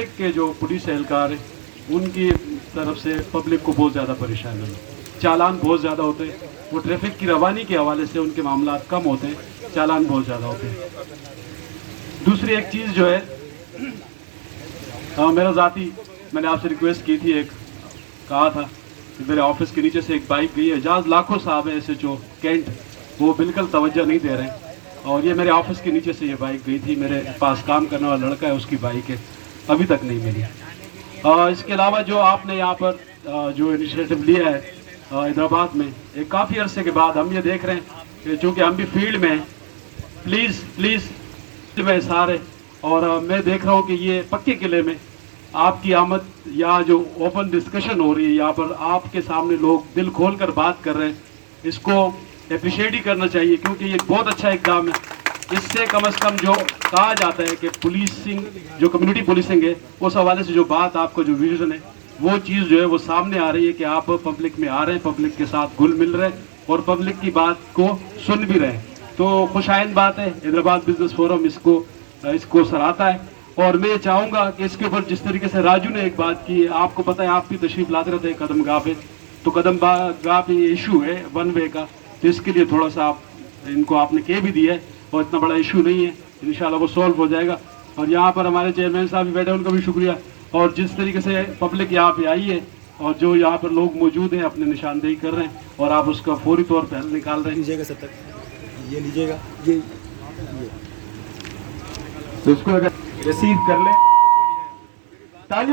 Traffic के जो police एहलकार हैं उनकी तरफ से पब्लिक को बहुत ज़्यादा परेशानी है, चालान बहुत ज़्यादा होते हैं, वो ट्रैफिक की रवानी के हवाले से उनके मामला कम होते हैं, चालान बहुत ज़्यादा होते हैं। दूसरी एक चीज़ जो है, मेरा ज़ाती मैंने आपसे रिक्वेस्ट की थी, एक कहा था कि मेरे ऑफिस के नीचे से एक बाइक गई है, जहाँ लाखों साहब है SHO कैंट, वो बिल्कुल तवज्जो नहीं दे रहे हैं, और ये मेरे ऑफिस के नीचे से ये बाइक गई थी, मेरे पास काम करने वाला लड़का है उसकी बाइक है, अभी तक नहीं मिली। इसके अलावा जो आपने यहाँ पर जो इनिशिएटिव लिया है हैदराबाद में, एक काफ़ी अरसे के बाद हम ये देख रहे हैं कि चूँकि हम भी फील्ड में हैं, प्लीज़ में सारे, और मैं देख रहा हूँ कि ये पक्के किले में आपकी आमद या जो ओपन डिस्कशन हो रही है यहाँ पर, आपके सामने लोग दिल खोल कर बात कर रहे हैं, इसको अप्रिशिएट ही करना चाहिए, क्योंकि ये बहुत अच्छा इक़दाम है। इससे कम से कम जो कहा जाता है कि पुलिसिंग, जो कम्युनिटी पुलिसिंग है, उस हवाले से जो बात, आपका जो विजन है, वो चीज़ जो है वो सामने आ रही है कि आप पब्लिक में आ रहे हैं, पब्लिक के साथ घुल मिल रहे हैं और पब्लिक की बात को सुन भी रहे हैं, तो खुशाइंद बात है। हैदराबाद बिजनेस फोरम इसको सराहता है, और मैं चाहूँगा कि इसके ऊपर जिस तरीके से राजू ने एक बात की है, आपको पता है आप भी तशरीफ लाते रहते हैं कदम गाह पे, तो कदम गाह पे ये इशू है वन वे का, तो इसके लिए थोड़ा सा आप इनको आपने कह भी दिया है, और इतना बड़ा इशू नहीं है, इंशाल्लाह वो सॉल्व हो जाएगा। और यहाँ पर हमारे चेयरमैन साहब भी बैठे, उनका भी शुक्रिया, और जिस तरीके से पब्लिक यहाँ पे आई है और जो यहाँ पर लोग मौजूद हैं अपने निशानदेही कर रहे हैं, और आप उसका फौरी तौर पर हल निकाल रहे हैं। लीजिएगा सब तक, ये लीजिएगा, ये तो इसको अगर रिसीव कर ले